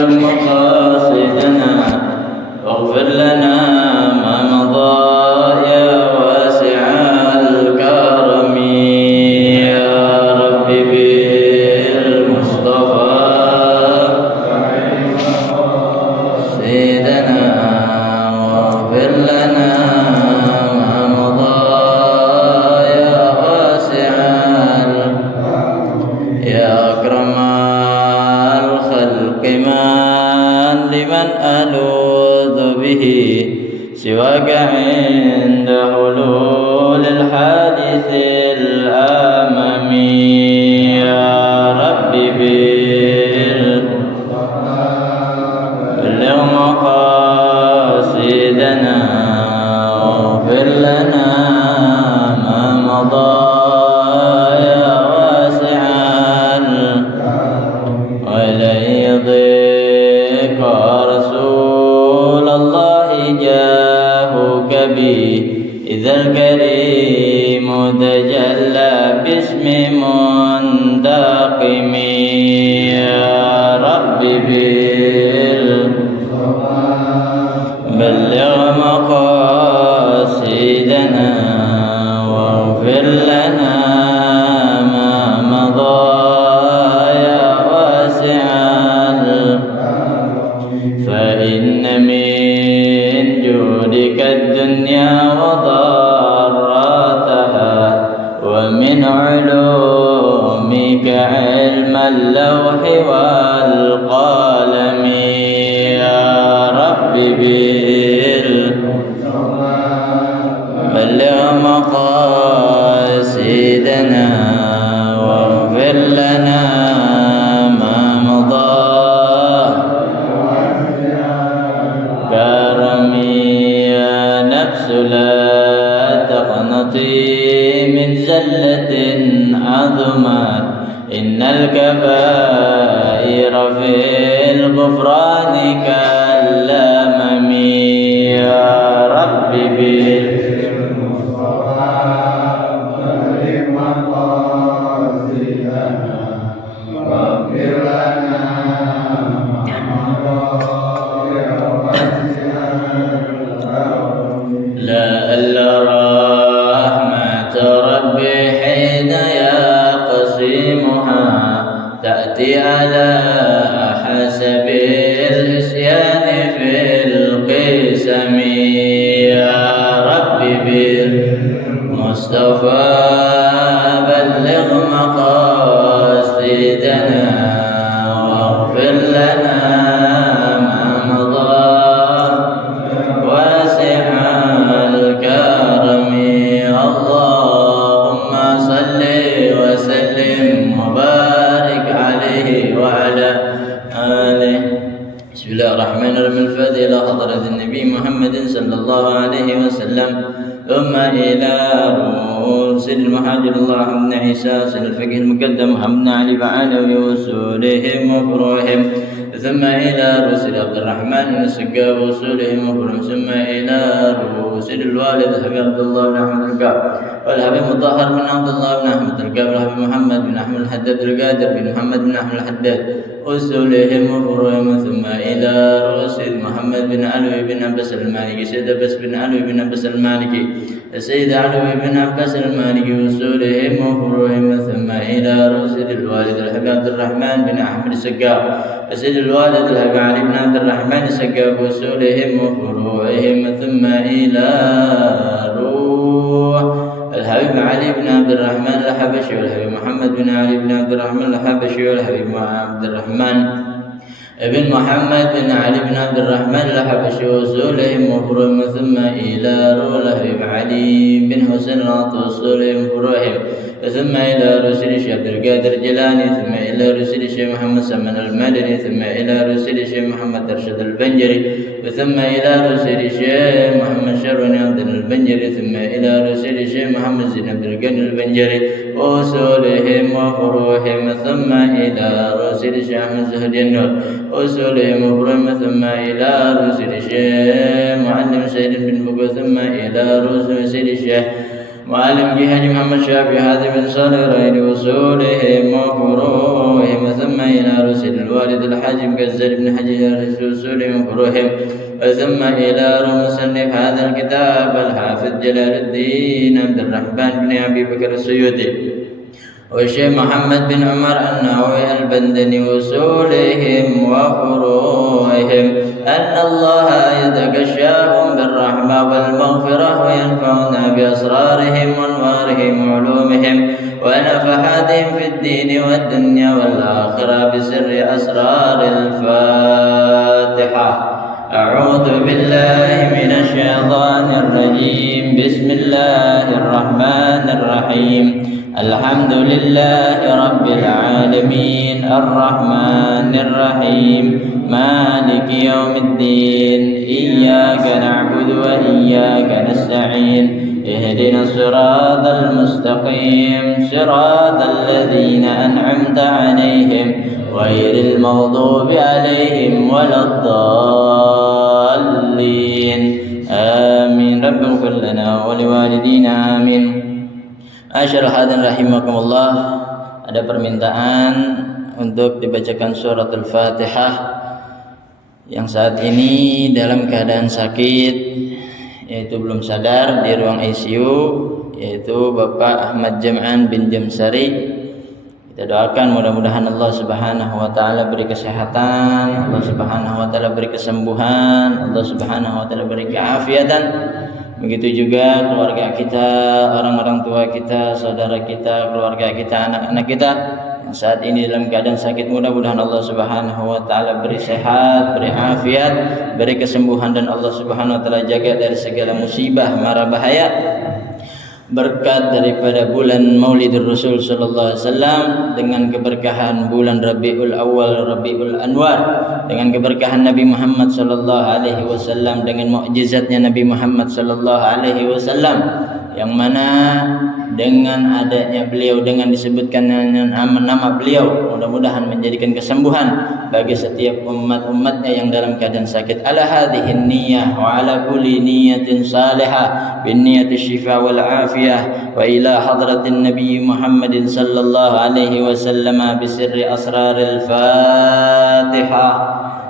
مقاصدنا واغفر لنا ما مضى يا واسع الكرم يا رب بالمصطفى سيدنا واغفر لنا ما مضى يا واسع يا أكرم الخلق لمن ألوذ به سواك عند حلول الحادث الأمم يا رب بلغ مقاصدنا واغفر لنا ما مضى يا واسع ولن يضيق رسول الله جاهك بي إذا الكريم تجلى باسم منتقم يا رب بلغ مقاصدنا واغفر لنا ما مضى يا واسع فإن من جودك الدنيا وضراتها ومن علومك علم اللوح والقلم يا رب بلغ مقاصدنا واغفر لنا ما مضى كرمي يا نفس لا تقنطي من زلة عظمت إن الكبائر في الغفران كالأمم يا رب لعل رحمة ربي حين يقسمها تأتي على حسب العصيان في القسم يا رب بالمصطفى بلغ مقاصدنا واغفر لنا ما مضى واسع الكرم اللهم صل وسلم وبارك عليه وعلى آله. بسم الله الرحمن الرحيم. الفاتحة إلى حضرة النبي محمد صلى الله عليه وسلم ثم إلى رؤوس المحاجر الله بن عيسى سن الفقه المقدم محمد علي بعلوي وصولهم وفروعهم ثم إلى رسل عبد الرحمن بن السقاف وصولهم وفروعهم ثم إلى رسل الوالد الحبيب عبد الله بن أحمد الكعب والحبيب مطهر بن عبد الله بن أحمد الكعب والحبيب محمد بن أحمد الحداد القادر بن محمد بن أحمد الحداد وصولهم وفروعهم ثم إلى رسل محمد بن علوي بن عباس المالكي سيد عباس بن علوي بن عباس المالكي السيد علوي بن عباس المالكي وصولهم وفروعهم ثم إلى رسل الوالد الحبيب عبد الرحمن بن أحمد السقاف السيد الوالد الحبيب علي بن عبد الرحمن السقاف وصولهم وفروعهم ثم إلى روح الحبيب علي بن عبد الرحمن الحبشي والحبيب محمد بن علي بن عبد الرحمن الحبشي والحبيب عبد الرحمن ابن محمد بن علي بن عبد الرحمن الحبشي وصولهم وفروعهم ثم إلى روح الحبيب علي بن حسين وصولهم وفروعهم ثم إلى رسل الشيخ عبد القادر الجيلاني ثم إلى رسل الشيخ محمد سمن المدني ثم إلى رسل الشيخ محمد أرشد البنجري ثم إلى رسل الشيخ محمد شروني عبد البنجري ثم إلى رسل الشيخ محمد زين عبد الغني البنجري وصولهم وفروعهم ثم إلى رسل الشيخ أحمد زهدي النور وصولهم وفروعهم ثم إلى رسل الشيخ معلم سيد بن بكر ثم إلى رسل الشيخ وعلم بحج محمد شافي هذه من صغيرين وصولهم وفروعهم ثم إلى رسل الوالد الحاج مكزر بن حجر وصولهم وفروعهم ثم إلى مصنف هذا الكتاب الحافظ جلال الدين عبد الرحمن بن أبي بكر السيوطي والشيخ محمد بن عمر النووي البندني وصولهم وفروعهم أن الله يتغشاهم بالرحمة والمغفرة وينفعنا بأسرارهم وأنوارهم وعلومهم ونفحاتهم في الدين والدنيا والآخرة بسر أسرار الفاتحة. أعوذ بالله من الشيطان الرجيم. بسم الله الرحمن الرحيم. الحمد لله رب العالمين الرحمن الرحيم مالك يوم الدين إياك نعبد وإياك نستعين اهدنا الصراط المستقيم صراط الذين أنعمت عليهم غير المغضوب عليهم ولا الضالين آمين. رب اغفر لنا ولوالدينا آمين. Asyarul hadirin rahimakumullah, ada permintaan untuk dibacakan suratul Fatihah yang saat ini dalam keadaan sakit, yaitu belum sadar di ruang ICU, yaitu Bapak Ahmad Jam'an bin Jamsari. Kita doakan mudah-mudahan Allah Subhanahu wa taala beri kesehatan, Allah Subhanahu wa taala beri kesembuhan, Allah Subhanahu wa taala beri keafiatan. Begitu juga keluarga kita, orang-orang tua kita, saudara kita, keluarga kita, anak-anak kita yang saat ini dalam keadaan sakit, mudah-mudahan Allah Subhanahu wa taala beri sehat, beri afiat, beri kesembuhan, dan Allah Subhanahu wa taala jaga dari segala musibah, mara bahaya. Berkat daripada bulan Maulidur Rasul sallallahu alaihi wasallam, dengan keberkahan bulan Rabiul Awal, Rabiul Anwar, dengan keberkahan Nabi Muhammad sallallahu alaihi wasallam, dengan mukjizatnya Nabi Muhammad sallallahu alaihi wasallam, yang mana dengan adanya beliau, dengan disebutkan nama beliau, mudah-mudahan menjadikan kesembuhan bagi setiap umat-umatnya yang dalam keadaan sakit. Ala hadhihi niyyah wa ala kulli niyyatin salihah bin niyyati syifa wal afiyah wa ila hadratin nabiy Muhammadin sallallahu alaihi wasallam bi sirri asraril Fatihah.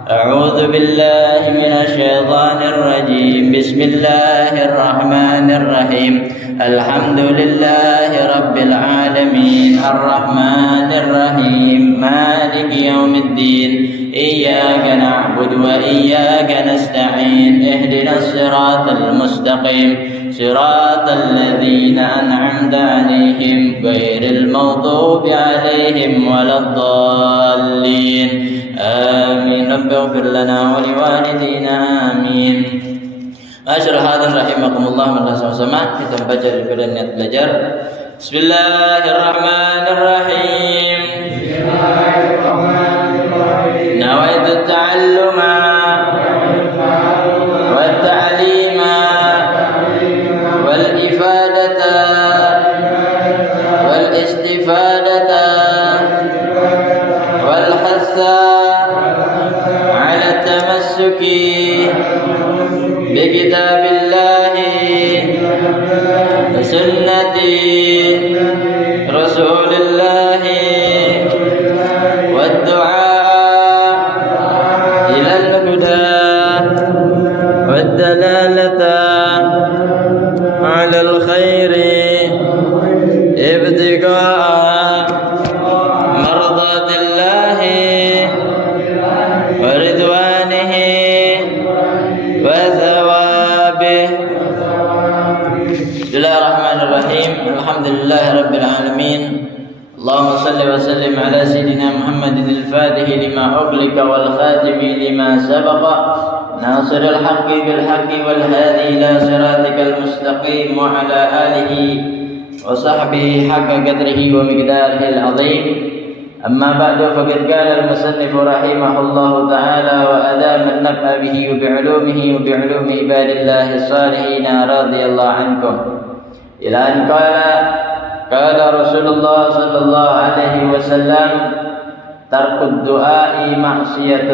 أعوذ بالله من الشيطان الرجيم. بسم الله الرحمن الرحيم. الحمد لله رب العالمين الرحمن الرحيم مالك يوم الدين إياك نعبد وإياك نستعين اهدنا الصراط المستقيم صراط الذين أنعمت عليهم غير المغضوب عليهم ولا الضالين آمين. رب اغفر لنا ولوالدينا آمين. Asyarul hadirin rahimakumullah, sama-sama kita baca daripada niat belajar. Bismillahirrahmanirrahim. Nawaitu ta'alluma wa ta'lima wal ifadata wal istifadata wal hassa ala tamassuki بكتاب الله وسنة رسول الله والدعاء إلى الهدى والدلالة على الخير ابتغاء مرضات الله ورضوانه Bismillahirrahmanirrahim. Alhamdulillahirabbil alamin. Allahumma salli wa sallim ala sayyidina Muhammadin al-Fatihi lima ughliqa wal khatimi lima sabaqa nasiril haqqi bil haqqi wal hadi ila siratikal mustaqim wa ala alihi wa sahbihi haqqa qadrihi wa miqdarihil azim. أما بعد فقد قال المصنف رحمه الله تعالى وأدام النفع به وبعلومه وبعلوم عباد الله الصالحين رضي الله عنكم إلى أن قال رسول الله صلى الله عليه وسلم ترك الدعاء معصية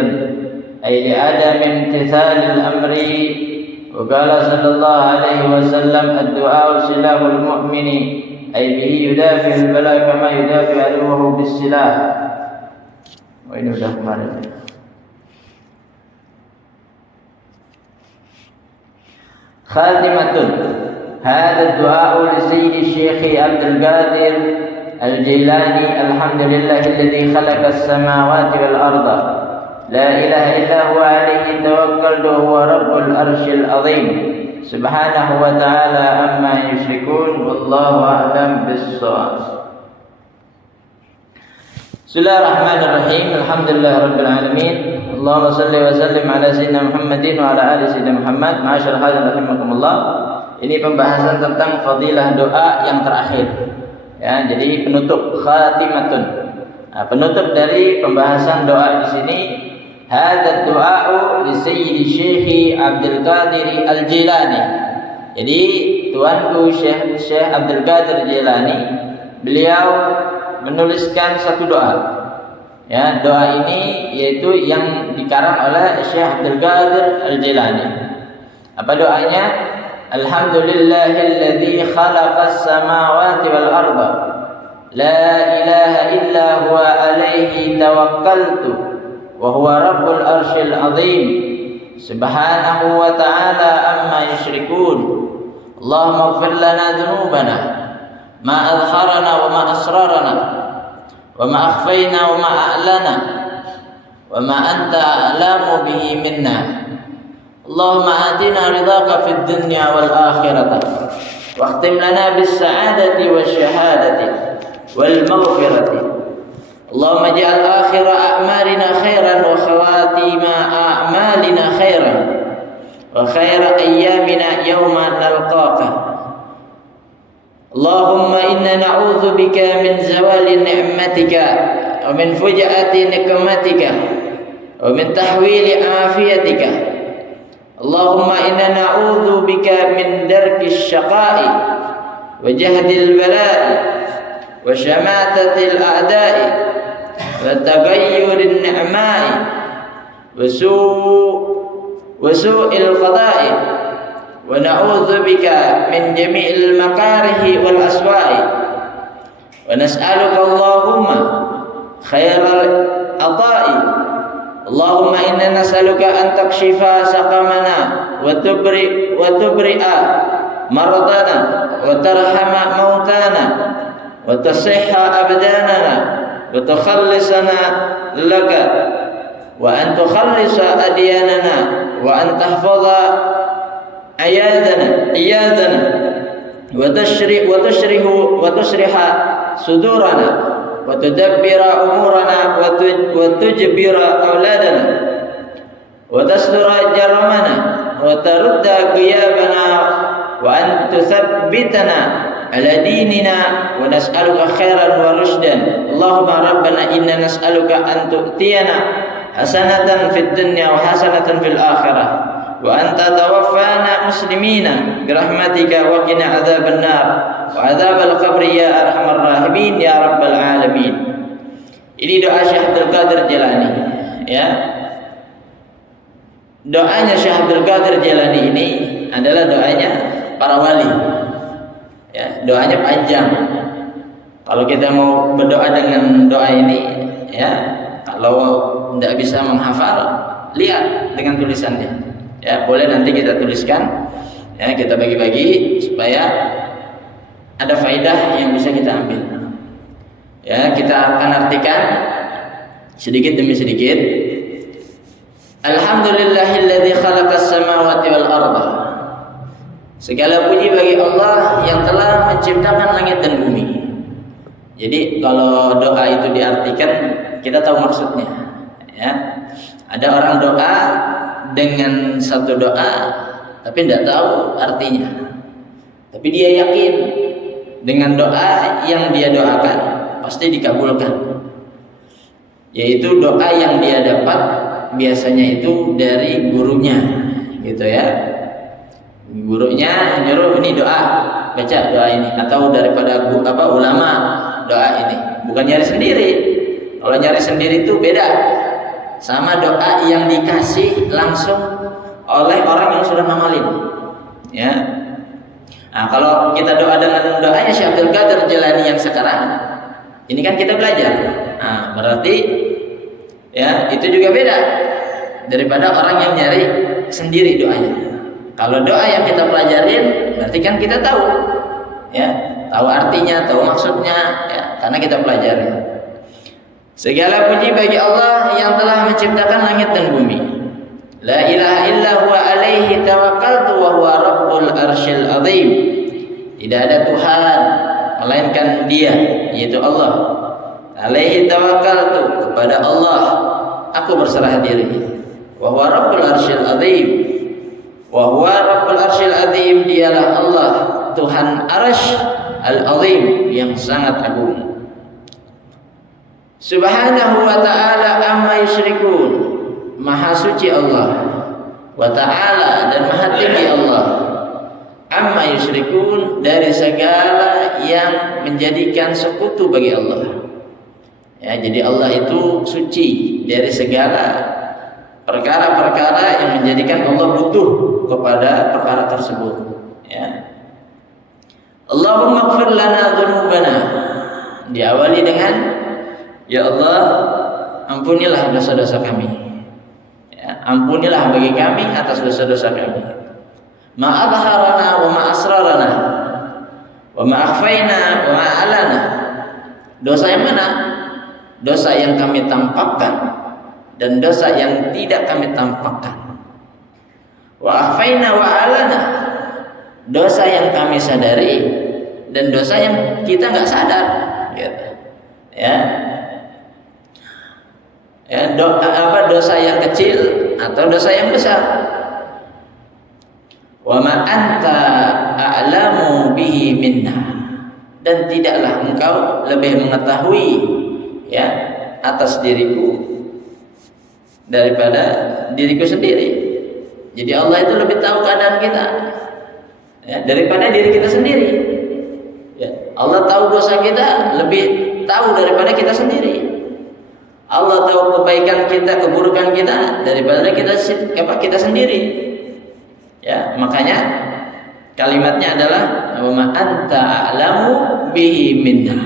أي لعدم امتثال الأمر وقال صلى الله عليه وسلم الدعاء سلاح المؤمن أي به يدافع البلاء كما يدافع عدوه بالسلاح. وإن يدافع خاتمة هذا الدعاء لسيد الشيخ عبد القادر الجيلاني الحمد لله الذي خلق السماوات والأرض لا إله إلا هو عليه توكلت وهو رب العرش العظيم سبحانه وتعالى عما يشركون والله أعلم بالصواب. Bismillahirrahmanirrahim. Alhamdulillahirabbil alamin. Allahumma shalli wa sallim ala sayyidina Muhammadin wa ala ali sayyidina Muhammad. Ma'asyar hadirin rahimakumullah. Ini pembahasan tentang fadilah doa yang terakhir. Ya, jadi penutup khatimatun. Nah, penutup dari pembahasan doa di sini hadza du'a'u li sayyidi Syekh Abdul Qadir Al-Jilani. Jadi tuanku Syekh Abdul Qadir Jilani, beliau menuliskan satu doa. Ya, doa ini yaitu yang dikarang oleh Syekh Abdul Qadir Al-Jilani. Apa doanya? Alhamdulillahilladzi khalaqas samawati wal arda la ilaha illa huwa alaihi tawakkaltu wa huwa rabbul arsyil azim subhanahu wa ta'ala amma yusyrikun. Allahumma ighfir lana dhunubana ma adharana wa ma asrarana wa ma akhfayna wa ma a'lana wa ma anta a'lamu bihi minna. Allahumma atina ridhaka fid dunya wal akhirati wa akhtim lana bis sa'adati wash shahadati wal maghfirati. Allahumma ij'al akhir a'malina khairan wa khawatima a'malina khairan wa khaira ayyamina yawma nalqaka. Allahumma inna na'udzu bika min zawali ni'matika wa min fuja'ati nikmatika wa min tahwili afiyatika. Allahumma inna na'udzu bika min darki syaqa'i wa jahdil bala'i wa syamatatil a'da'i wa taghayyurin ni'ma'i wa su'il qada'i wa na'udzu bika min jami'il makarihi wal aswa'i wa nas'aluka Allahumma khairal ata'i. Allahumma inna nas'aluka an takshifa saqamana wa tubri'a maradana wa tarhama mautana wa tasihha abdanana wa tukhallisana laka wa an tukhallisa adyanana wa an tahfaza iyadana wa tushriha sudurana wa tudabbira umurana wa tujbira auladana wa tasdura jaramana wa tarudda ghiyabana wa an tuthabbitana ala dinina wa nas'aluka khairan wa rushdan. Allahumma rabbana inna nas'aluka an tu'tiyana hasanatan fid dunya wa hasanatan fil akhirah wa anta tawaffana muslimina birahmatika wa qina adzaban nar wa adzabal qabri ya arhamar rahimin ya rabbal alamin. Ini doa Syekh Abdul Qadir Jilani, ya. Doanya Syekh Abdul Qadir Jilani ini adalah doanya para wali. Ya, doanya panjang. Kalau kita mau berdoa dengan doa ini, ya, kalau tidak bisa menghafal, lihat dengan tulisannya. Ya, boleh nanti kita tuliskan, ya, kita bagi-bagi supaya ada faedah yang bisa kita ambil. Ya, kita akan artikan sedikit demi sedikit. Alhamdulillahilladzi khalaqas samawati wal arda. Segala puji bagi Allah yang telah menciptakan langit dan bumi. Jadi kalau doa itu diartikan, kita tahu maksudnya. Ya, ada orang doa dengan satu doa, tapi tidak tahu artinya. Tapi dia yakin dengan doa yang dia doakan pasti dikabulkan. Yaitu doa yang dia dapat biasanya itu dari gurunya, gitu ya. Gurunya nyuruh ini doa, baca doa ini, atau daripada ulama doa ini. Bukan nyari sendiri. Kalau nyari sendiri itu beda sama doa yang dikasih langsung oleh orang yang sudah ngamalin. Ya. Nah, kalau kita doa dengan doanya Syekh Abdul Qadir Jailani yang sekarang, ini kan kita belajar. Nah, berarti ya itu juga beda daripada orang yang nyari sendiri doanya. Kalau doa yang kita pelajarin, berarti kan kita tahu, ya, tahu artinya, tahu maksudnya, ya, karena kita pelajari. Segala puji bagi Allah yang telah menciptakan langit dan bumi. La ilaha illa huwa alaihi tawakkaltu wa huwa rabbul arsyil azim. Tidak ada Tuhan melainkan Dia, yaitu Allah. Alaihi tawakkaltu, kepada Allah aku berserah diri. Wa huwa rabbul arsyil azim. Wa huwa rabbul arsyil azim, dialah Allah, Tuhan Arsy al-azim yang sangat agung. Subhanahu wa ta'ala amma yusyrikun, maha suci Allah, wa ta'ala dan maha tinggi Allah, amma yusyrikun, dari segala yang menjadikan sekutu bagi Allah. Ya, jadi Allah itu suci dari segala perkara-perkara yang menjadikan Allah butuh kepada perkara tersebut. Ya. Allahumma ighfir lana dzunubana, diawali dengan ya Allah, ampunilah dosa-dosa kami. Ya, ampunilah bagi kami atas dosa-dosa kami. Ma adharana wa ma asrarana wa ma akhfaina wa ma alana. Dosa yang mana? Dosa yang kami tampakkan dan dosa yang tidak kami tampakkan. Wa akhfaina wa alana, dosa yang kami sadari dan dosa yang kita nggak sadar, gitu. Ya. Ya, dosa yang kecil atau dosa yang besar. Wa ma anta a'lamu bihi minna, dan tidaklah engkau lebih mengetahui, ya, atas diriku daripada diriku sendiri. Jadi Allah itu lebih tahu keadaan kita, ya, daripada diri kita sendiri. Ya, Allah tahu dosa kita lebih tahu daripada kita sendiri. Allah tahu kebaikan kita, keburukan kita daripada kita sendiri. Ya, makanya kalimatnya adalah wa ma anta a'lamu bihi minna.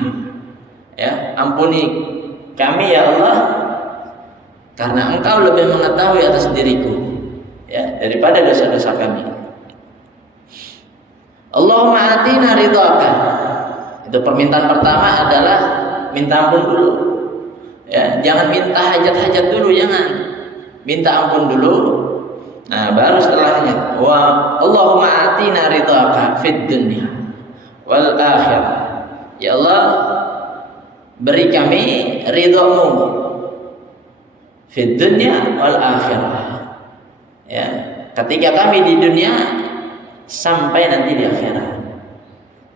Ya, ampuni kami ya Allah karena Engkau lebih mengetahui atas diriku, ya, daripada dosa-dosa kami. Allahumma atina ridhaka. Itu permintaan pertama adalah minta ampun dulu. Ya, jangan minta hajat-hajat dulu, jangan. Minta ampun dulu. Nah, baru setelahnya wa Allahumma atina ridhaka fid dunya wal akhirah. Ya Allah, beri kami ridhamu fid dunya wal akhirah. Ya, ketika kami di dunia sampai nanti di akhirat.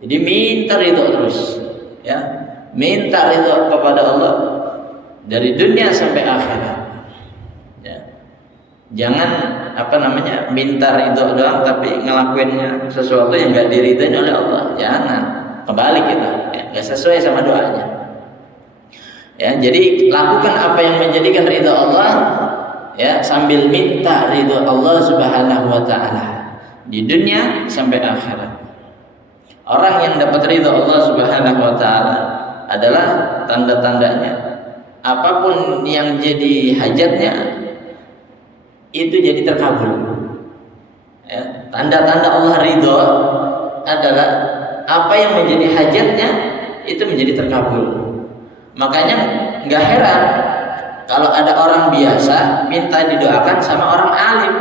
Jadi minta ridha terus, ya. Minta ridha kepada Allah dari dunia sampai akhirat. Ya. Jangan minta ridho doang tapi ngelakuinnya sesuatu yang enggak diridhoi oleh Allah. Jangan. Kebalik kita, ya, enggak sesuai sama doanya. Ya, jadi lakukan apa yang menjadikan ridho Allah, ya, sambil minta ridho Allah Subhanahu wa taala di dunia sampai akhirat. Orang yang dapat ridho Allah Subhanahu wa taala adalah tanda-tandanya apapun yang jadi hajatnya itu jadi terkabul. Ya, tanda-tanda Allah ridho adalah apa yang menjadi hajatnya itu menjadi terkabul. Makanya nggak heran kalau ada orang biasa minta didoakan sama orang alim,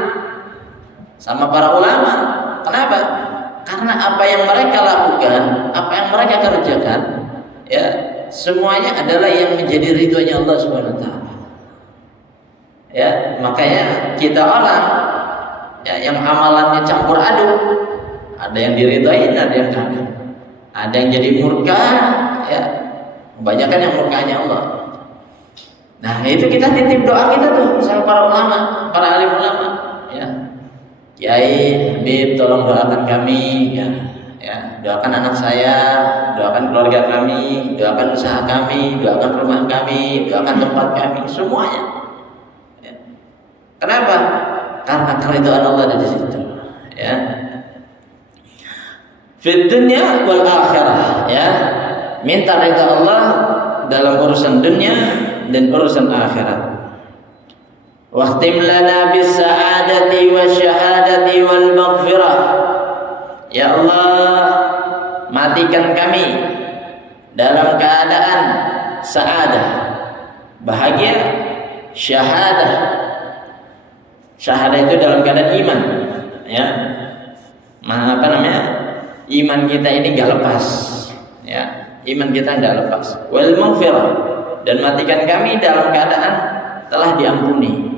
sama para ulama. Kenapa? Karena apa yang mereka lakukan, apa yang mereka kerjakan, ya, semuanya adalah yang menjadi ridhonya Allah Subhanahu wa taala. Ya, makanya kita orang, ya, yang amalannya campur aduk, ada yang diridhoin, ada yang kagak. Ada yang jadi murka, ya. Kebanyakan yang murkanya Allah. Nah, itu kita titip doa kita tuh sama para ulama, para alim ulama, ya. Kiai, Habib, tolong doakan kami, ya. Ya, doakan anak saya, doakan keluarga kami, doakan usaha kami, doakan rumah kami, doakan tempat kami, semuanya. Ya. Kenapa? karena keridhaan Allah ada di situ. Ya. Fid dunya wal akhirah, ya. Minta ridha Allah dalam urusan dunia dan urusan akhirat. Waqtim lana bis sa'adati wasyahadati wal maghfirah. Ya Allah, matikan kami dalam keadaan sa'adah, bahagia, syahadah. Syahadah itu dalam keadaan iman, ya. Apa namanya? Iman kita ini enggak lepas, ya. Iman kita enggak lepas. Wal maghfirah, dan matikan kami dalam keadaan telah diampuni.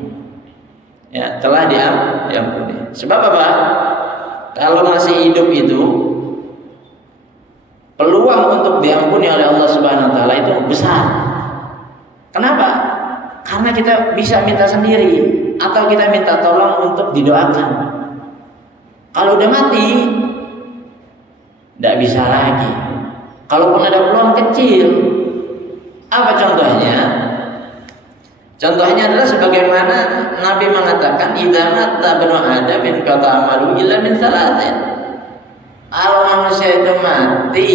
Ya, telah diampuni. Sebab apa? Kalau masih hidup itu peluang untuk diampuni oleh Allah Subhanahu wa taala itu besar. Kenapa? Karena kita bisa minta sendiri atau kita minta tolong untuk didoakan. Kalau udah mati tidak bisa lagi. Kalaupun ada peluang kecil. Apa contohnya? Contohnya adalah sebagaimana Nabi mengatakan, idza matta ibnu adam min qata amalu illa min salatin. Kalau manusia itu mati,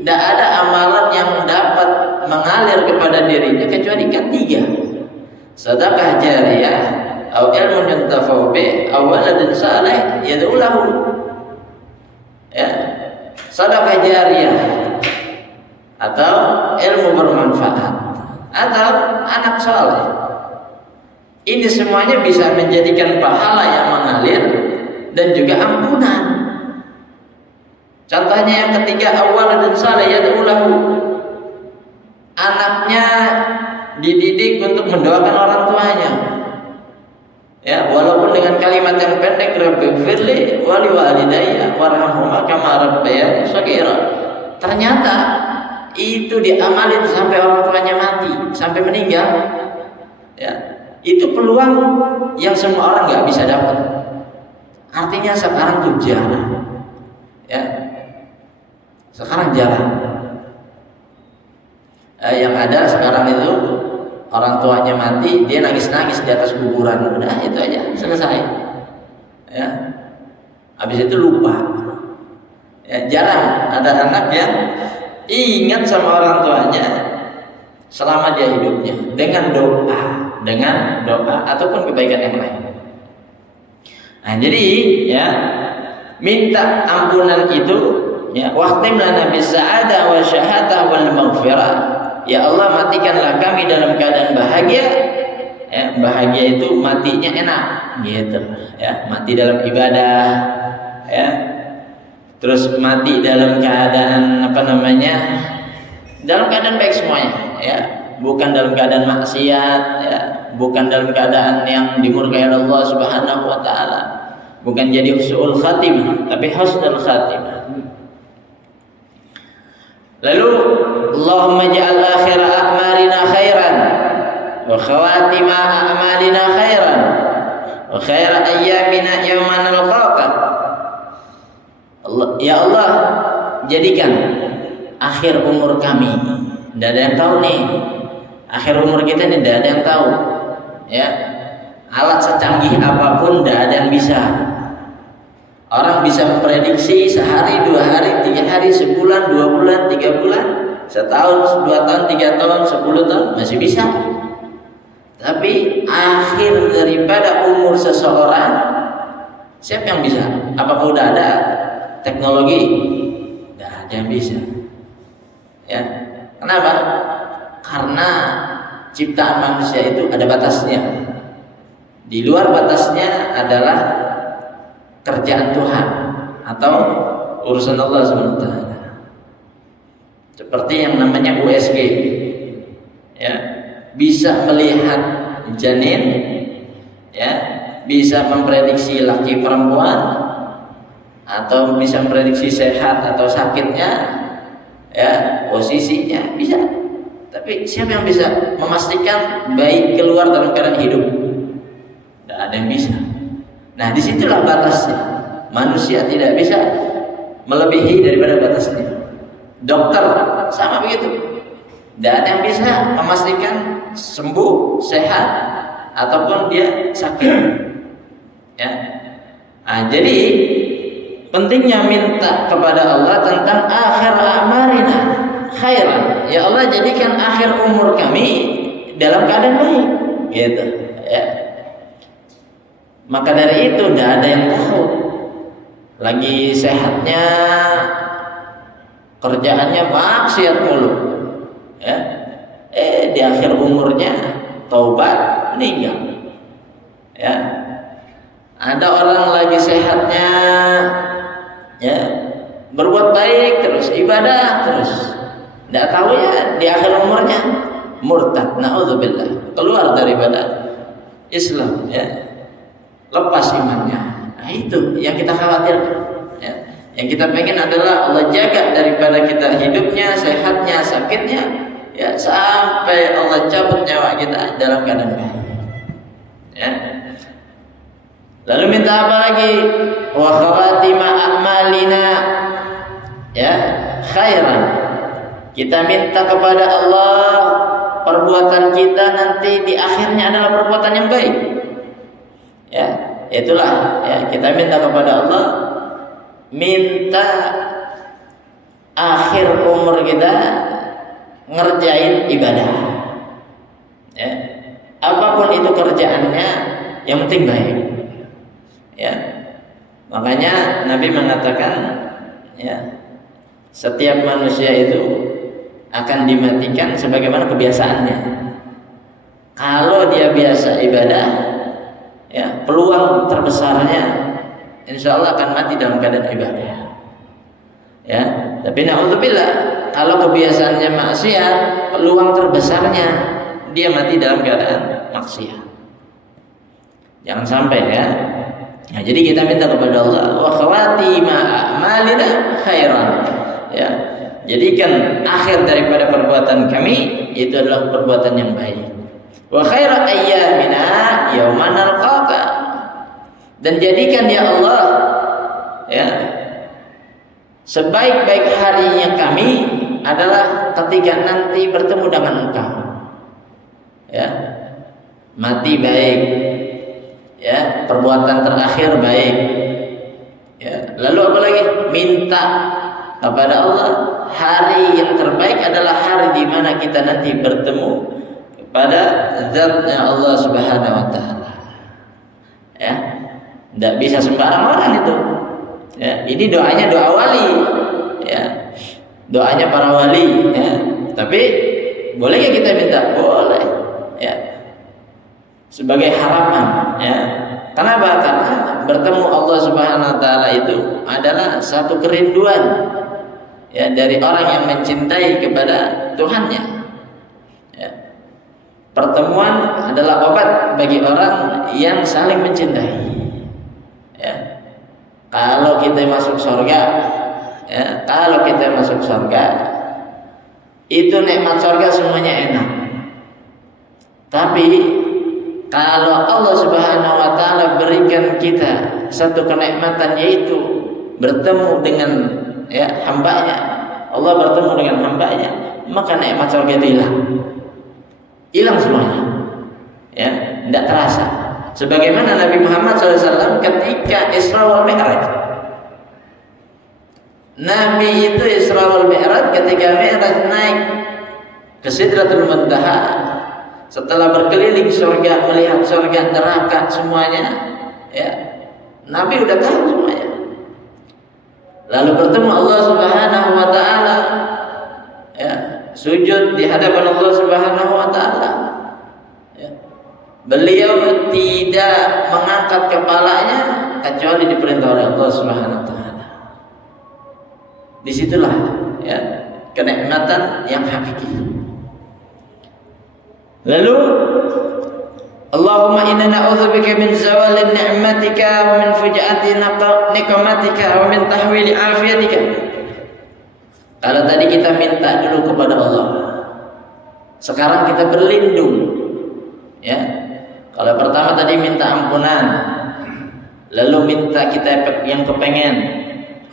tidak ada amalan yang dapat mengalir kepada dirinya kecuali kan 3. Sedekah jariyah, atau ilmu yuntafa'u bih, aw waladun salih yad'u lahu. Ya. Sedekah jariyah atau ilmu bermanfaat atau anak soleh. Ini semuanya bisa menjadikan pahala yang mengalir dan juga ampunan. Contohnya yang ketiga, awal dan saleh yad'u lahu. Anaknya dididik untuk mendoakan orang tuanya. Ya, walaupun dengan kalimat yang pendek, rabbighfirli wa liwalidayya warhamhuma kama rabbayani shaghira. Ternyata itu diamalin sampai orang tuanya mati, sampai meninggal. Ya, itu peluang yang semua orang nggak bisa dapat. Artinya sekarang tuh jarang. Ya, sekarang jarang. Yang ada sekarang itu orang tuanya mati, dia nangis-nangis di atas kuburan, udah itu aja, selesai. Ya, habis itu lupa. Ya, jarang ada anak yang ingat sama orang tuanya selama dia hidupnya dengan doa ataupun kebaikan yang lain. Nah, jadi ya minta ampunan itu ya, waqtim lana bis sa'adah wa syahadah wal maghfirah. Ya Allah, matikanlah kami dalam keadaan bahagia. Ya, bahagia itu matinya enak gitu ya, mati dalam ibadah ya. Terus mati dalam keadaan dalam keadaan baik semuanya ya, bukan dalam keadaan maksiat ya, bukan dalam keadaan yang dimurkai Allah Subhanahu wa taala, bukan jadi husnul khatimah tapi husnul khatimah. Lalu Allahumma ja'al akhir a'malina khairan wa khawatima a'malina khairan wa khair ayyamina yawma nalqaka. Ya Allah, jadikan akhir umur kami, tidak ada yang tahu nih, akhir umur kita ini tidak ada yang tahu ya. Alat secanggih apapun tidak ada yang bisa. Orang bisa memprediksi sehari, 2 hari, 3 hari, sebulan, 2 bulan, 3 bulan, setahun, 2 tahun, 3 tahun, 10 tahun, masih bisa. Tapi akhir daripada umur seseorang, siapa yang bisa? Apakah udah ada teknologi? Tidak ada yang bisa. Ya, kenapa? Karena ciptaan manusia itu ada batasnya. Di luar batasnya adalah kerjaan Tuhan atau urusan Allah SWT. Seperti yang namanya USG, ya, bisa melihat janin, ya, bisa memprediksi laki perempuan, atau bisa memprediksi sehat atau sakitnya, ya, posisinya bisa. Tapi siapa yang bisa memastikan bayi keluar dalam keadaan hidup? Tidak ada yang bisa. Nah, disitulah batasnya. Manusia tidak bisa melebihi daripada batasnya. Dokter sama begitu. Tidak ada yang bisa memastikan sembuh, sehat, ataupun dia sakit. Ya. Nah, jadi pentingnya minta kepada Allah tentang akhir amarina khairan. Ya Allah, jadikan akhir umur kami dalam keadaan baik, gitu. Ya. Maka dari itu tidak ada yang tahu lagi sehatnya kerjaannya maksiat mulu, ya. Di akhir umurnya taubat meninggal, ya. Ada orang lagi sehatnya, ya, berbuat baik terus, ibadah terus, tidak tahu ya di akhir umurnya murtad, naudzubillah, keluar daripada Islam, ya, lepas imannya. Nah, itu yang kita khawatirkan, ya. Yang kita pengen adalah Allah jaga daripada kita hidupnya, sehatnya, sakitnya, ya, sampai Allah cabut nyawa kita dalam keadaan baik, ya. Lalu minta apa lagi? Wa khawatima a'malina, ya, khairan. Kita minta kepada Allah perbuatan kita nanti di akhirnya adalah perbuatan yang baik. Ya, itulah, ya, kita minta kepada Allah, minta akhir umur kita ngerjain ibadah. Ya. Apapun itu kerjaannya, yang penting baik. Ya, makanya Nabi mengatakan, ya, setiap manusia itu akan dimatikan sebagaimana kebiasaannya. Kalau dia biasa ibadah, ya, peluang terbesarnya insya Allah akan mati dalam keadaan ibadah. Ya, tapi naudzubillah, kalau kebiasaannya maksiat, peluang terbesarnya dia mati dalam keadaan maksiat. Jangan sampai, ya. Nah, jadi kita minta kepada Allah, wa khawatima a'malina khairan. Ya, jadikan akhir daripada perbuatan kami itu adalah perbuatan yang baik. Wa khairat ayyamina yauman nalqaka. Dan jadikan ya Allah, ya, sebaik-baik harinya kami adalah ketika nanti bertemu dengan Engkau. Ya, mati baik. Ya, perbuatan terakhir baik. Ya, lalu apa lagi? Minta kepada Allah hari yang terbaik adalah hari di mana kita nanti bertemu kepada Zat-Nya Allah Subhanahu wa taala. Ya. Tidak bisa sembarang orang itu. Ya, ini doanya doa wali. Ya. Doanya para wali, ya. Tapi boleh nggak kita minta? Boleh. Ya. Sebagai harapan, ya. Kenapa? Karena bertemu Allah Subhanahu wa taala itu adalah satu kerinduan, ya, dari orang yang mencintai kepada Tuhannya. Ya. Pertemuan adalah obat bagi orang yang saling mencintai. Ya. Kalau kita masuk surga, ya, kalau kita masuk surga, itu nikmat surga semuanya enak. Tapi kalau Allah Subhanahu wa taala berikan kita satu kenikmatan, yaitu bertemu dengan, ya, hambanya, Allah bertemu dengan hambanya, maka nikmat surga itu hilang semuanya, ya, tidak terasa. Sebagaimana Nabi Muhammad SAW ketika Isra wal Mi'raj, Nabi itu Isra wal Mi'raj, ketika Mi'raj naik ke Sidratul Muntaha, setelah berkeliling surga, melihat surga, neraka, semuanya, ya, Nabi udah tahu semuanya. Lalu bertemu Allah Subhanahu wa taala, ya, sujud di hadapan Allah Subhanahu wa taala. Ya. Beliau tidak mengangkat kepalanya kecuali diperintah oleh Allah Subhanahu wa taala. Disitulah, ya, kenikmatan yang hakiki. Lalu Allahumma inna na'udzubika min zawali ni'matika wa min fujaati niqmatika wa min tahwili afiyatika. Kalau tadi kita minta dulu kepada Allah, sekarang kita berlindung, ya. Kalau pertama tadi minta ampunan, lalu minta kita yang kepengen,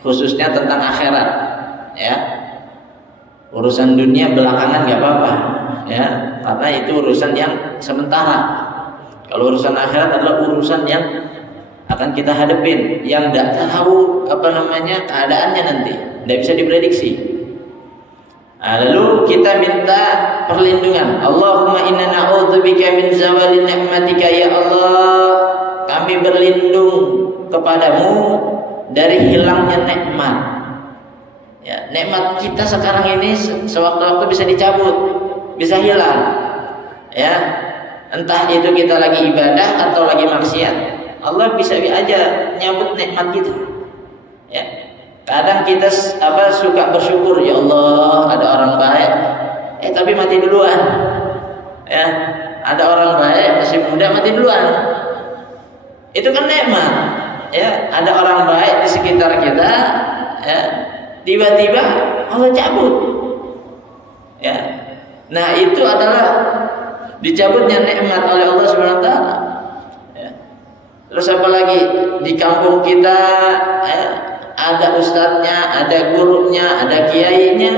khususnya tentang akhirat, ya. Urusan dunia belakangan nggak apa-apa, ya, karena itu urusan yang sementara. Kalau urusan akhirat adalah urusan yang akan kita hadapin, yang tidak tahu keadaannya nanti, tidak bisa diprediksi. Lalu kita minta perlindungan. Allahumma inna na'udzubika min zawali ni'matika, ya Allah, kami berlindung kepadamu dari hilangnya nikmat. Ya, nikmat kita sekarang ini sewaktu-waktu bisa dicabut, bisa hilang. Ya, entah itu kita lagi ibadah atau lagi maksiat, Allah bisa aja nyabut nikmat kita. Ya. Kadang kita suka bersyukur, ya Allah, ada orang baik, tapi mati duluan. Ya, ada orang baik masih muda mati duluan. Itu kan nikmat. Ya, ada orang baik di sekitar kita, ya, tiba-tiba Allah cabut. Ya. Nah, itu adalah dicabutnya nikmat oleh Allah Subhanahu wa taala. Ya. Terus apa lagi di kampung kita, ya, ada ustadznya, ada gurunya, ada kiainya,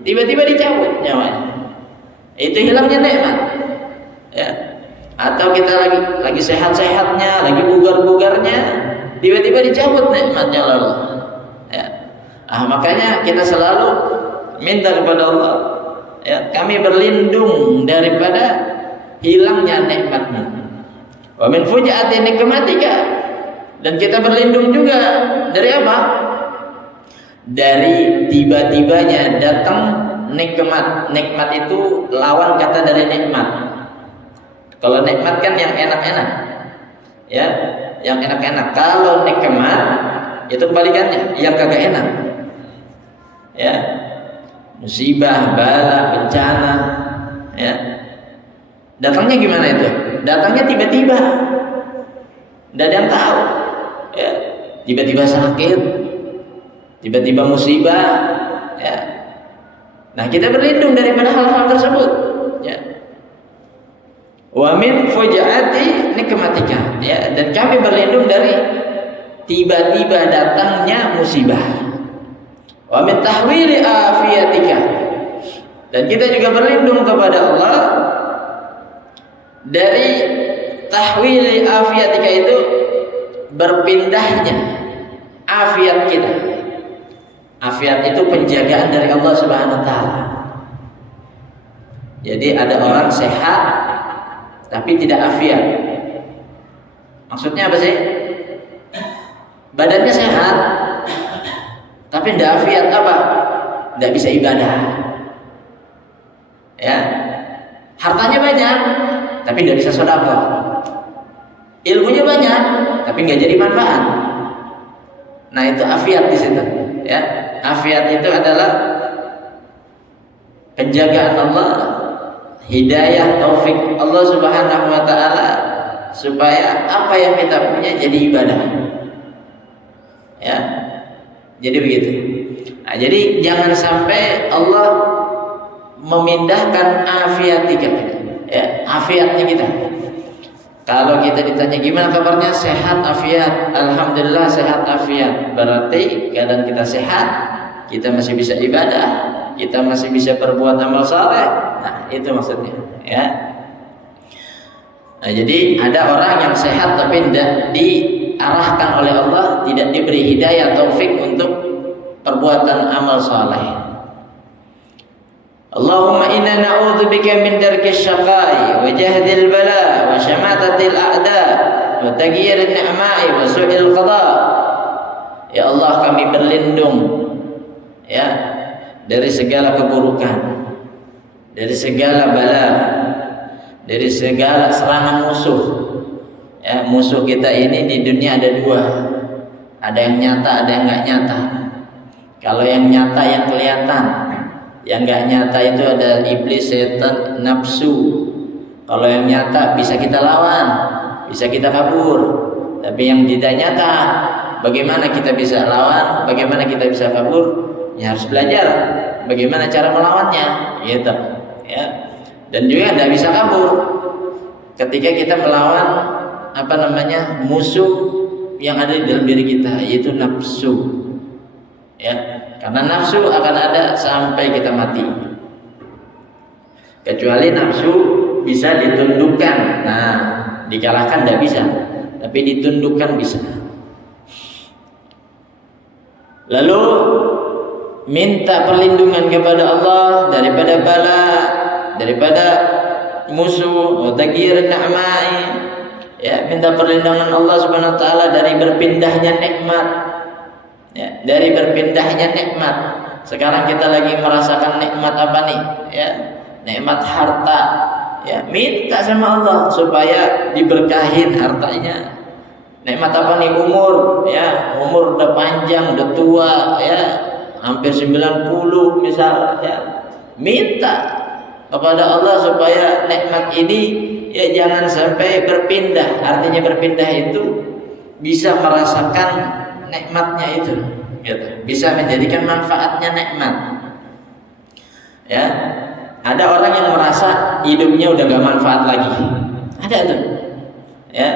tiba-tiba dicabut nyawanya. Itu hilangnya nikmat. Ya. Atau kita lagi sehat-sehatnya, lagi bugar-bugarnya, tiba-tiba dicabut nikmatnya oleh Allah. Ya. Makanya kita selalu minta kepada Allah, ya, kami berlindung daripada hilangnya nikmat-Mu. Wa min fujaati nikmatika. Dan kita berlindung juga dari apa? Dari tiba-tibanya datang nikmat. Nikmat itu lawan kata dari nikmat. Kalau nikmat kan yang enak-enak, ya, yang enak-enak. Kalau nikmat itu kebalikannya, yang kagak enak. Ya, musibah, bala, bencana, ya. Datangnya gimana itu? Datangnya tiba-tiba. Tidak ada yang tahu. Ya, tiba-tiba sakit, tiba-tiba musibah, ya. Nah, kita berlindung daripada hal-hal tersebut, ya. Wa min fujaati nikmatika, ya, dan kami berlindung dari tiba-tiba datangnya musibah. Wa min tahwili afiyatika, dan kita juga berlindung kepada Allah dari tahwili afiyatika, itu berpindahnya afiat kita. Afiat itu penjagaan dari Allah Subhanahu wa taala. Jadi ada orang sehat tapi tidak afiat. Maksudnya apa sih? Badannya sehat tapi tidak afiat, apa? Tidak bisa ibadah. Ya. Hartanya banyak tapi tidak bisa sedekah. Ilmunya banyak tapi nggak jadi manfaat. Nah, itu afiat di situ, ya. Afiat itu adalah penjagaan Allah, hidayah, taufik Allah Subhanahu wa taala supaya apa yang kita punya jadi ibadah. Ya. Jadi begitu. Nah, jadi jangan sampai Allah memindahkan afiat kita, ya, afiatnya kita. Kalau kita ditanya gimana kabarnya, sehat afiat, alhamdulillah sehat afiat, berarti keadaan kita sehat, kita masih bisa ibadah, kita masih bisa berbuat amal saleh. Nah, itu maksudnya, ya. Nah, jadi ada orang yang sehat tapi tidak diarahkan oleh Allah, tidak diberi hidayah taufik untuk perbuatan amal saleh. Allahumma inna na'udzubika min darkis syaqai wa jahdil bala wa syamatatil a'da wa tagyirin ni'ma'i wa su'il qada. Ya Allah, kami berlindung, ya, dari segala keburukan, dari segala bala, dari segala serangan musuh. Ya, musuh kita ini di dunia ada dua. Ada yang nyata, ada yang enggak nyata. Kalau yang nyata yang kelihatan, yang enggak nyata itu ada iblis, setan, nafsu. Kalau yang nyata bisa kita lawan, bisa kita kabur. Tapi yang tidak nyata, bagaimana kita bisa lawan, bagaimana kita bisa kabur? Ya harus belajar bagaimana cara melawannya, gitu, ya. Dan juga tidak bisa kabur ketika kita melawan musuh yang ada di dalam diri kita, yaitu nafsu. Ya, karena nafsu akan ada sampai kita mati. Kecuali nafsu bisa ditundukkan. Nah, dikalahkan tidak bisa. tapi ditundukkan bisa. Lalu minta perlindungan kepada Allah daripada bala, daripada musuh, taghyir ni'mai, ya, minta perlindungan Allah Subhanahu wa taala dari berpindahnya nikmat. Ya, dari berpindahnya nikmat. Sekarang kita lagi merasakan nikmat apa nih? Ya, nikmat harta. Ya, minta sama Allah supaya diberkahin hartanya. Nikmat apa nih? Umur, ya, umur udah panjang, udah tua, ya, hampir 90 misal, ya. Minta kepada Allah supaya nikmat ini ya jangan sampai berpindah. Artinya berpindah itu bisa merasakan nikmatnya itu, gitu. Bisa menjadikan manfaatnya nikmat. Ya, ada orang yang merasa hidupnya udah gak manfaat lagi. Ada tuh, ya.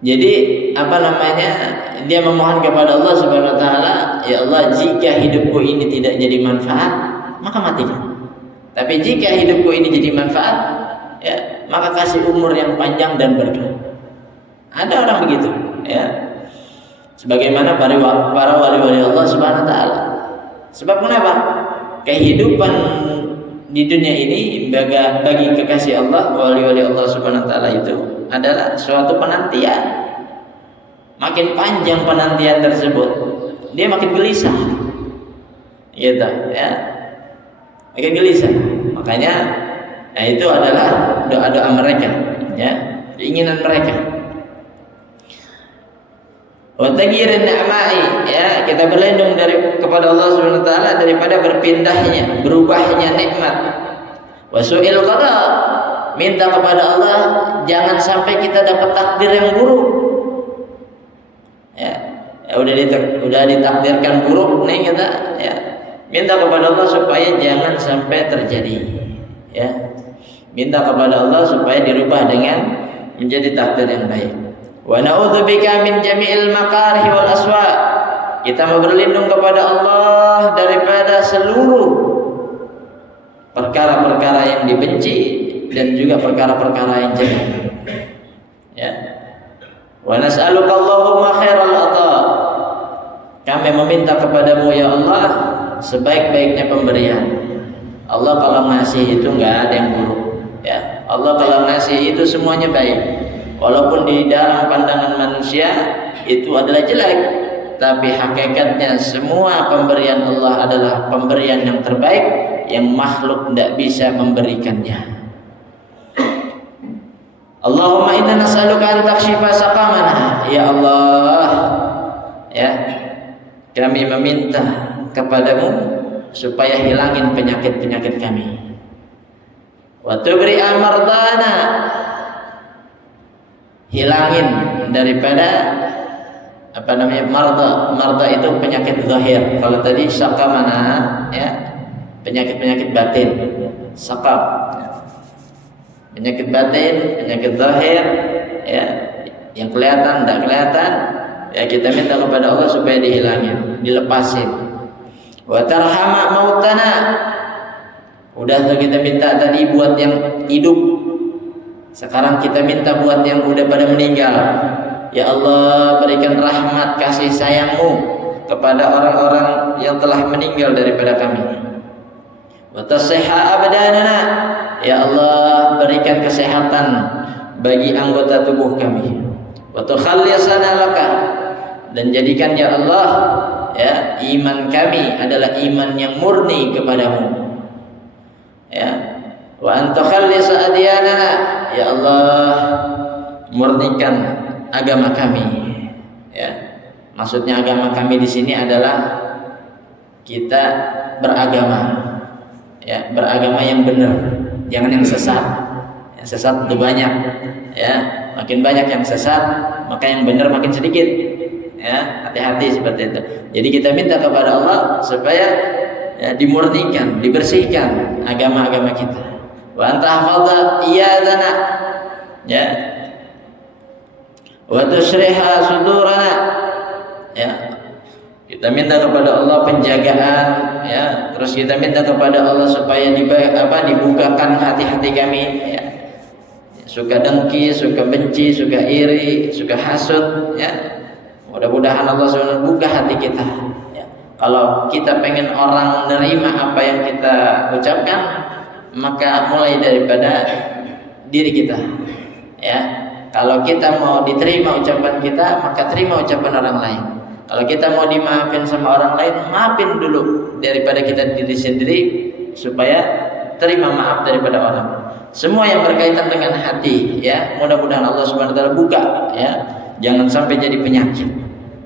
Jadi apa namanya? Dia memohon kepada Allah Subhanahu wa taala, ya Allah, jika hidupku ini tidak jadi manfaat, maka matikan. Tapi jika hidupku ini jadi manfaat, ya, maka kasih umur yang panjang dan berkah. Ada orang begitu, ya. Sebagaimana para wali-wali Allah Subhanahu wa taala. Sebab kenapa? Kehidupan di dunia ini bagi kekasih Allah, wali-wali Allah Subhanahu wa taala itu adalah suatu penantian. Makin panjang penantian tersebut, dia makin gelisah. Gitu, ya. Makin gelisah. Makanya itu adalah doa-doa mereka, ya, keinginan mereka. Wa taghyirun ni'mai, ya, kita berlindung kepada Allah Subhanahu wa taala daripada berpindahnya, berubahnya nikmat. Wa su'il qada, minta kepada Allah jangan sampai kita dapat takdir yang buruk. Ya, udah ditakdirkan buruk nih kita, ya. Minta kepada Allah supaya jangan sampai terjadi, ya. Minta kepada Allah supaya dirubah dengan menjadi takdir yang baik. Wa na'udzubika min jami'il makarih wal aswa. Kita mau berlindung kepada Allah daripada seluruh perkara-perkara yang dibenci dan juga perkara-perkara yang jelek. Ya. Wa nas'aluka Allahumma khairal ata. Kami meminta kepadamu ya Allah sebaik-baiknya pemberian. Allah kalau ngasih itu enggak ada yang buruk, ya. Allah kalau ngasih itu semuanya baik. Walaupun di dalam pandangan manusia itu adalah jelek, tapi hakikatnya semua pemberian Allah adalah pemberian yang terbaik yang makhluk tidak bisa memberikannya. Allahumma inna nas'aluka an takshifa saqamana. Ya Allah, ya, kami meminta kepadamu supaya hilangin penyakit-penyakit kami. Wa tubri'a mardana, hilangin daripada apa namanya marda itu penyakit zahir. Kalau tadi saqamana, ya, penyakit-penyakit batin. Saqam, ya. Penyakit batin, penyakit zahir, ya, yang kelihatan, tidak kelihatan, ya, kita minta kepada Allah supaya dihilangin, dilepasin. Wa tarhama mautana, udah kita minta tadi buat yang hidup, sekarang kita minta buat yang udah pada meninggal. Ya Allah, berikan rahmat kasih sayangmu kepada orang-orang yang telah meninggal daripada kami. Wa tasihha abdanana, ya Allah, berikan kesehatan bagi anggota tubuh kami. Wa tukhallisana laka, dan jadikan ya Allah, ya, iman kami adalah iman yang murni kepadamu. Ya. Wa anta khallisa adyanana, ya Allah, murnikan agama kami. Ya. Maksudnya agama kami di sini adalah kita beragama, ya, beragama yang benar, jangan yang sesat. Yang sesat itu banyak, ya, makin banyak yang sesat, maka yang benar makin sedikit. Ya, hati-hati seperti itu. Jadi kita minta kepada Allah supaya, ya, dimurnikan, dibersihkan agama-agama kita. Wa anta hafadha iyadana, ya, wa tushriha sudurana, ya, kita minta kepada Allah penjagaan, ya, terus kita minta kepada Allah supaya dibukakan hati-hati kami, ya, suka dengki, suka benci, suka iri, suka hasud, ya. Mudah-mudahan Allah SWT buka hati kita. Ya. Kalau kita pengen orang menerima apa yang kita ucapkan, maka mulai daripada diri kita. Ya. Kalau kita mau diterima ucapan kita, maka terima ucapan orang lain. Kalau kita mau dimaafin sama orang lain, maafin dulu daripada kita diri sendiri, supaya terima maaf daripada orang. Semua yang berkaitan dengan hati, ya, mudah-mudahan Allah Subhanahu wa taala buka, ya. Jangan sampai jadi penyakit.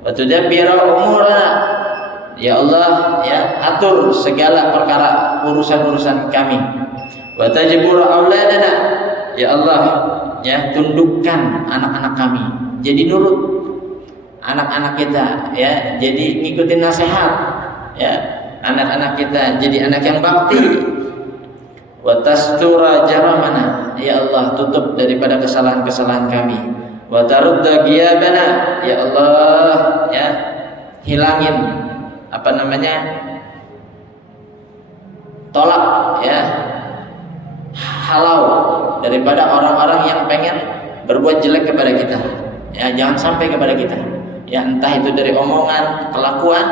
Wa tudabbiru umurana. Ya Allah, ya, atur segala perkara urusan-urusan kami. Wa tajburu auladana. Ya Allah, ya, tundukkan anak-anak kami jadi nurut. Anak-anak kita, ya, jadi ngikutin nasihat, ya. Anak-anak kita jadi anak yang bakti. Wa tastura jaramana. Ya Allah, tutup daripada kesalahan-kesalahan kami. Wa tarudda ghiyabana. Ya Allah, ya, hilangin tolak, ya, halau daripada orang-orang yang pengen berbuat jelek kepada kita. Ya, jangan sampai kepada kita. Ya, entah itu dari omongan, kelakuan,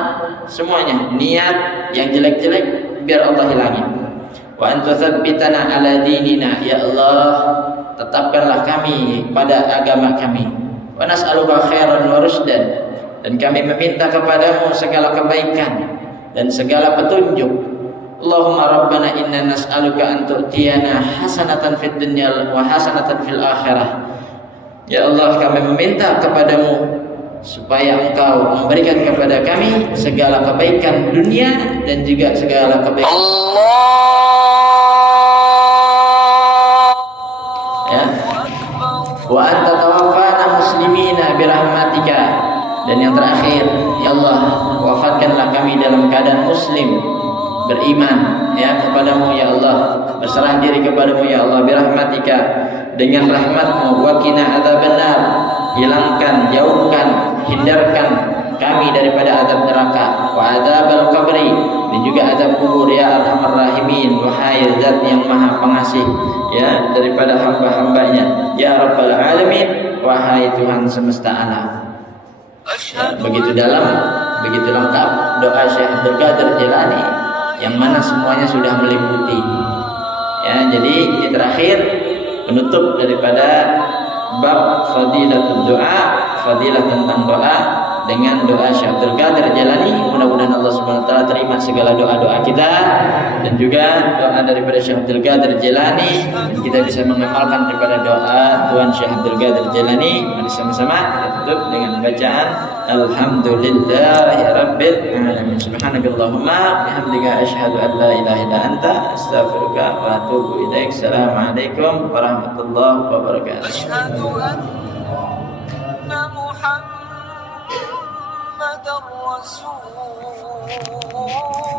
semuanya. Niat yang jelek-jelek biar Allah hilangin. Wa anta tsabbitana ala dinina. Ya Allah, tetapkanlah kami pada agama kami. Wa nas'aluka khairan wa rusdan. Dan kami meminta kepadamu segala kebaikan dan segala petunjuk. Allahumma rabbana inna nas'aluka an tu'tiyana hasanatan fid dunya wa hasanatan fil akhirah. Ya Allah, kami meminta kepadamu supaya Engkau memberikan kepada kami segala kebaikan dunia dan juga segala kebaikan Allah. Ya. Wa anta tawaffana muslimina birahmatika. Dan yang terakhir, ya Allah, wafatkanlah kami dalam keadaan muslim, beriman, ya, kepadamu, ya Allah, berserah diri kepadamu, ya Allah, birahmatika, dengan rahmatmu. Wa qina adzabannar. Hilangkan, jauhkan, hindarkan kami daripada azab neraka, wa adzabal qabri, dan juga azab kubur, ya arhamar rahimin. Wahai zat yang maha pengasih, ya, daripada hamba-hambanya, ya rabbal alamin, wahai Tuhan semesta alam. Ya, begitu dalam, begitu lengkap doa Syekh Abdul Qadir Jilani yang mana semuanya sudah meliputi. Ya, jadi di terakhir penutup daripada bab fadilatul doa, fadilah tentang doa, dengan doa Syekh Abdul Qadir Jilani. Mudah-mudahan Allah Subhanahu wa taala terima segala doa-doa kita, dan juga doa daripada Syekh Abdul Qadir Jilani, dan kita bisa mengamalkan daripada doa Tuhan Syekh Abdul Qadir Jilani. Mari sama-sama kita tutup dengan bacaan Alhamdulillahirabbil alamin. Subhanakallahumma bihamdika asyhadu an la ilaha illa anta astaghfiruka wa atubu ilaik. Assalamualaikum warahmatullahi wabarakatuh. Asyhadu anna Muhammadar Rasulullah.